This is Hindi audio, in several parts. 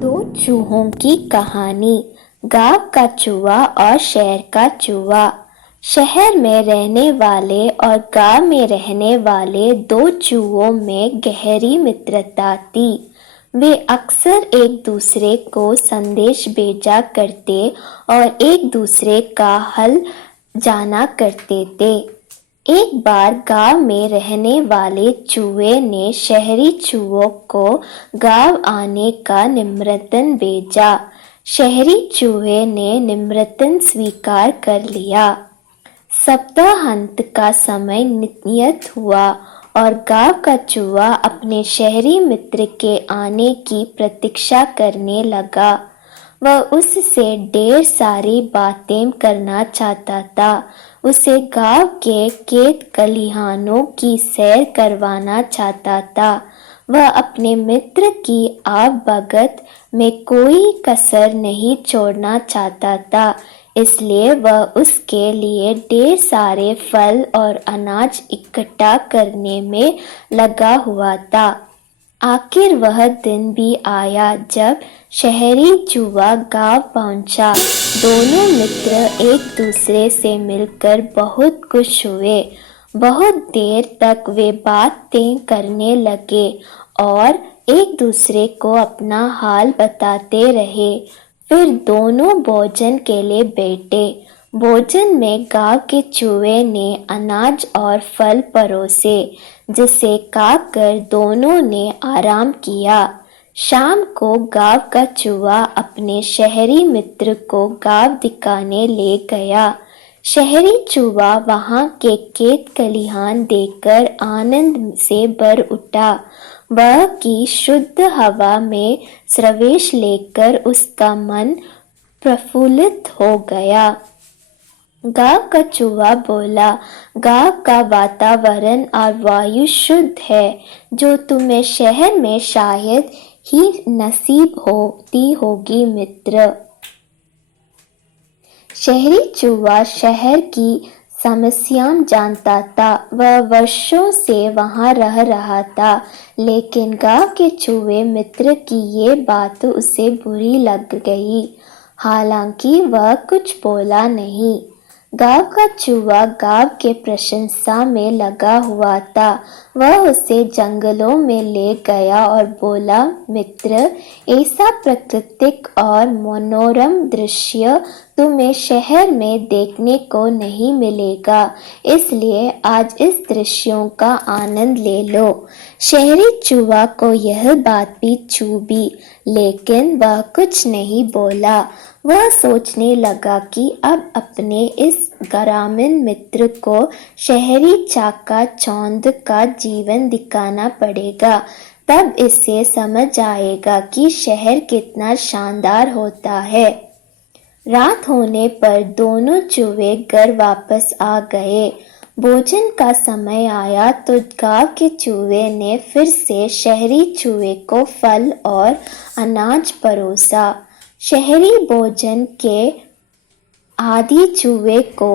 दो चूहों की कहानी। गांव का चूहा और शहर का चूहा। शहर में रहने वाले और गांव में रहने वाले दो चूहों में गहरी मित्रता थी। वे अक्सर एक दूसरे को संदेश भेजा करते और एक दूसरे का हाल जाना करते थे। एक बार गांव में रहने वाले चूहे ने शहरी चूहों को गांव आने का निमंत्रण भेजा। शहरी चूहे ने निमंत्रण स्वीकार कर लिया। सप्ताहांत का समय नियत हुआ और गांव का चूहा अपने शहरी मित्र के आने की प्रतीक्षा करने लगा। वह उससे ढेर सारी बातें करना चाहता था। उसे गांव के खेत खलिहानों की सैर करवाना चाहता था। वह अपने मित्र की आवभगत में कोई कसर नहीं छोड़ना चाहता था, इसलिए वह उसके लिए ढेर सारे फल और अनाज इकट्ठा करने में लगा हुआ था। आखिर वह दिन भी आया जब शहरी चूहा गांव पहुंचा। दोनों मित्र एक दूसरे से मिलकर बहुत खुश हुए। बहुत देर तक वे बातें करने लगे और एक दूसरे को अपना हाल बताते रहे। फिर दोनों भोजन के लिए बैठे। भोजन में गांव के चूहे ने अनाज और फल परोसे, जिसे खाकर दोनों ने आराम किया। शाम को गांव का चूहा अपने शहरी मित्र को गांव दिखाने ले गया। शहरी चूहा वहां के खेत खलिहान देखकर आनंद से भर उठा। वह की शुद्ध हवा में प्रवेश लेकर उसका मन प्रफुल्लित हो गया। गांव का चूहा बोला, गांव का वातावरण और वायु शुद्ध है, जो तुम्हें शहर में शायद ही नसीब होती होगी मित्र। शहरी चूहा शहर की समस्याएं जानता था। वह वर्षों से वहां रह रहा था, लेकिन गांव के चूहे मित्र की ये बात उसे बुरी लग गई। हालांकि वह कुछ बोला नहीं। गांव का चूहा गांव के प्रशंसा में लगा हुआ था। वह उसे जंगलों में ले गया और बोला, मित्र, ऐसा प्राकृतिक और मनोरम दृश्य तुम्हें शहर में देखने को नहीं मिलेगा, इसलिए आज इस दृश्यों का आनंद ले लो। शहरी चूहा को यह बात भी चुभी, लेकिन वह कुछ नहीं बोला। वह सोचने लगा कि अब अपने इस ग्रामीण मित्र को शहरी चाका चौंध का जीवन दिखाना पड़ेगा, तब इसे समझ आएगा कि शहर कितना शानदार होता है। रात होने पर दोनों चूहे घर वापस आ गए। भोजन का समय आया तो गांव के चूहे ने फिर से शहरी चूहे को फल और अनाज परोसा। शहरी भोजन के आदि चूहे को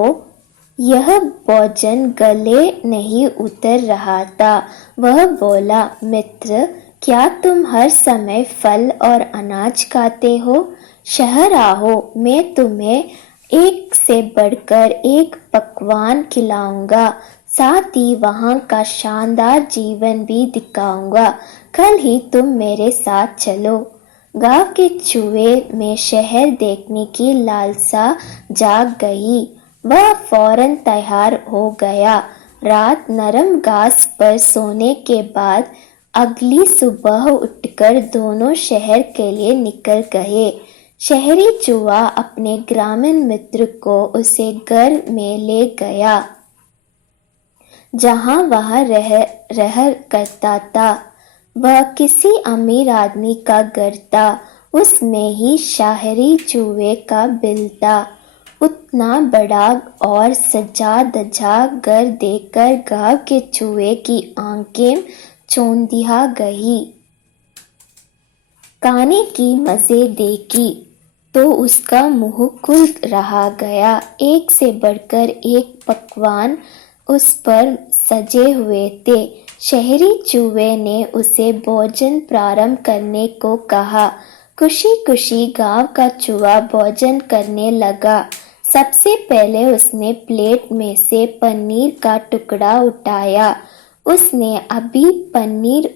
यह भोजन गले नहीं उतर रहा था। वह बोला, मित्र, क्या तुम हर समय फल और अनाज खाते हो? शहर आओ, मैं तुम्हें एक से बढ़कर एक पकवान खिलाऊंगा, साथ ही वहाँ का शानदार जीवन भी दिखाऊंगा। कल ही तुम मेरे साथ चलो। गांव के चूहे में शहर देखने की लालसा जाग गई। वह फौरन तैयार हो गया। रात नरम घास पर सोने के बाद अगली सुबह उठकर दोनों शहर के लिए निकल गए। शहरी चूहा अपने ग्रामीण मित्र को उसे घर में ले गया, जहां वह रह करता था। वह किसी अमीर आदमी का घर था। उसमें ही शहरी चूहे का बिल था। उतना बड़ा और सजा धजा घर देखकर गांव के चूहे की आंखें चौंधिया गई। खाने की मजे देखी तो उसका मुंह खुल रहा गया। एक से बढ़कर एक पकवान उस पर सजे हुए थे। शहरी चूहे ने उसे भोजन प्रारंभ करने को कहा। खुशी खुशी गांव का चूहा भोजन करने लगा। सबसे पहले उसने प्लेट में से पनीर का टुकड़ा उठाया। उसने अभी पनीर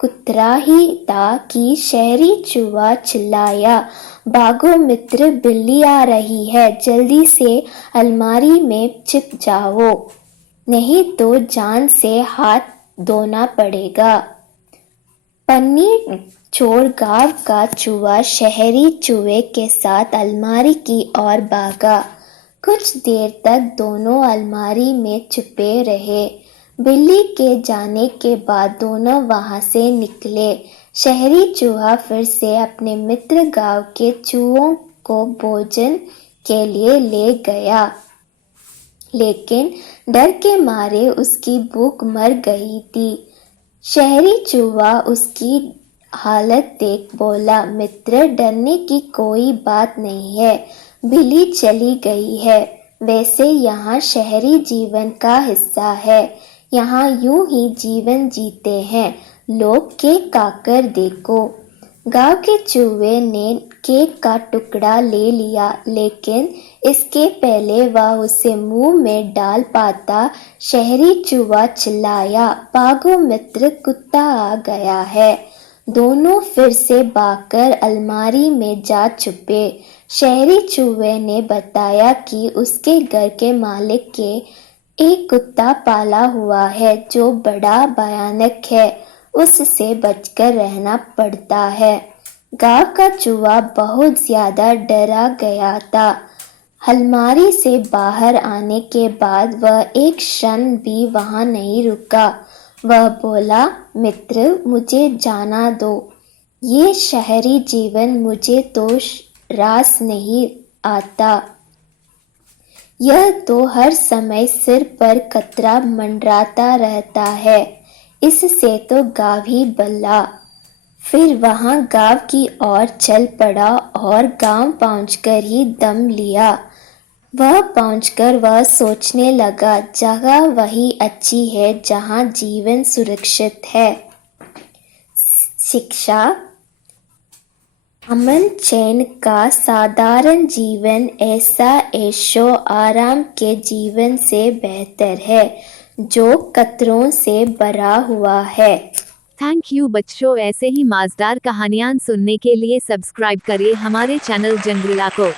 कुतरा ही था कि शहरी चूहा चिल्लाया, भागो मित्र, बिल्ली आ रही है, जल्दी से अलमारी में छिप जाओ, नहीं तो जान से हाथ धोना पड़ेगा। पन्नी छोड़ गांव का चूहा शहरी चूहे के साथ अलमारी की ओर भागा। कुछ देर तक दोनों अलमारी में छुपे रहे। बिल्ली के जाने के बाद दोनों वहां से निकले। शहरी चूहा फिर से अपने मित्र गांव के चूहों को भोजन के लिए ले गया, लेकिन डर के मारे उसकी भूख मर गई थी। शहरी चूहा उसकी हालत देख बोला, मित्र, डरने की कोई बात नहीं है, बिल्ली चली गई है। वैसे यहाँ शहरी जीवन का हिस्सा है, यहाँ यूं ही जीवन जीते हैं, लोग केक काकर देखो। गांव के चूहे ने केक का टुकड़ा ले लिया, लेकिन इसके पहले वह उसे मुंह में डाल पाता, शहरी चूहा चिल्लाया, भागो मित्र, कुत्ता आ गया है। दोनों फिर से भागकर अलमारी में जा छुपे। शहरी चूहे ने बताया कि उसके घर के मालिक के एक कुत्ता पाला हुआ है जो बड़ा भयानक है, उससे बचकर रहना पड़ता है। गांव का चूहा बहुत ज्यादा डरा गया था। अलमारी से बाहर आने के बाद वह एक क्षण भी वहां नहीं रुका। वह बोला, मित्र, मुझे जाना दो, ये शहरी जीवन मुझे तो रास नहीं आता। यह तो हर समय सिर पर खतरा मंडराता रहता है, इससे तो गाँव ही भला। फिर वहां गांव की ओर चल पड़ा और गांव पहुंचकर ही दम लिया। वह पहुंचकर वह सोचने लगा, जगह वही अच्छी है जहां जीवन सुरक्षित है। शिक्षा, अमन चैन का साधारण जीवन ऐसा ऐशो आराम के जीवन से बेहतर है जो खतरों से भरा हुआ है। थैंक यू बच्चों, ऐसे ही मजेदार कहानियां सुनने के लिए सब्सक्राइब करिए हमारे चैनल जंगला को।